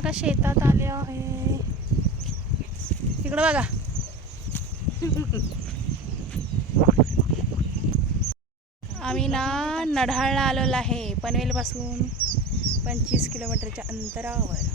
बघा शेतात आले आहे. इकडं बघा. आम्ही ना नढाळला आलेलो आहे. पनवेलपासून 25 किलोमीटरच्या अंतरावर.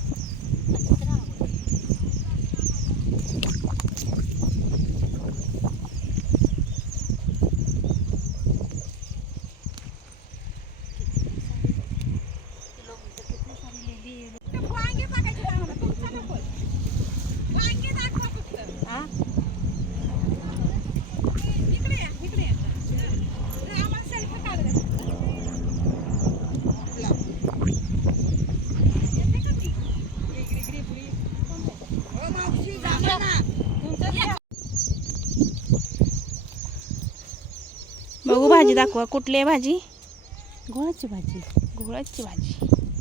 बघू भाजी दाखवा. कुठली आहे भाजी? घोळाची भाजी. घोळाची भाजी.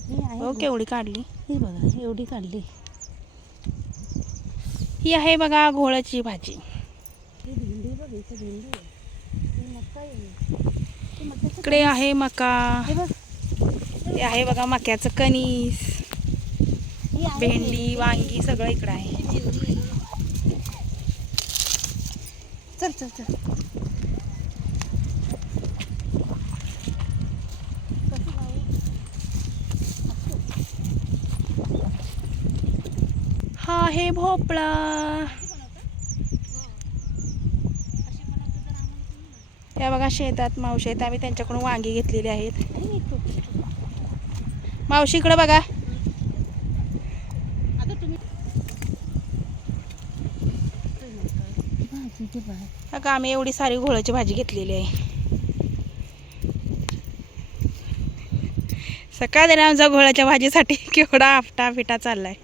ही हो केवढी काढली. ही बघा एवढी काढली. ही आहे बघा घोळाची भाजी. ही भेंडी बघ, इथं भेंडी आहे. ही मका आहे. इकडे आहे मका. हे बघ, हे आहे बघा मक्याचं कणीस, ही आहे भेंडी, वांगी सगळं इकडं आहे. भेंडी. चल चल चल. हा आहे भोपळा. या बघा शेतात मावशी आहेत. आम्ही त्यांच्याकडून वांगी घेतलेली आहेत. मावशी इकडे बघा. आता तुम्ही भाजीची भाजी. बघा आम्ही एवढी सारी घोळाची भाजी घेतलेली आहे. सकाळ देणार आमचा घोळाच्या भाजीसाठी केवढा आपटा पिटा चाललाय.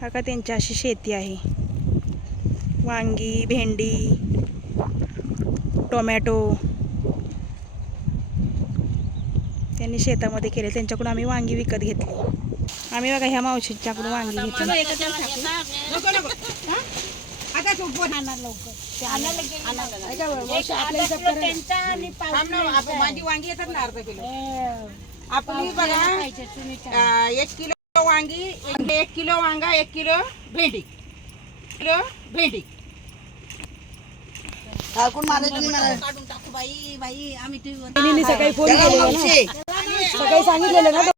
काका त्यांची अशी शेती आहे. वांगी, भेंडी, टोमॅटो त्यांनी शेतामध्ये केले. त्यांच्याकडून आम्ही वांगी विकत घेतली. आम्ही बघा ह्या मावशीच्याकडून वांगी घेतली. माझी वांगी येतात ना अर्धा किलो. आपली बघा 1 किलो वांगी, 1 किलो वांगा, 1 किलो भेंडी, भेंडी काढून टाकू बाई बाई. आम्ही सकाळी फोन केलेला ना, सकाळी सांगितलेलं ना.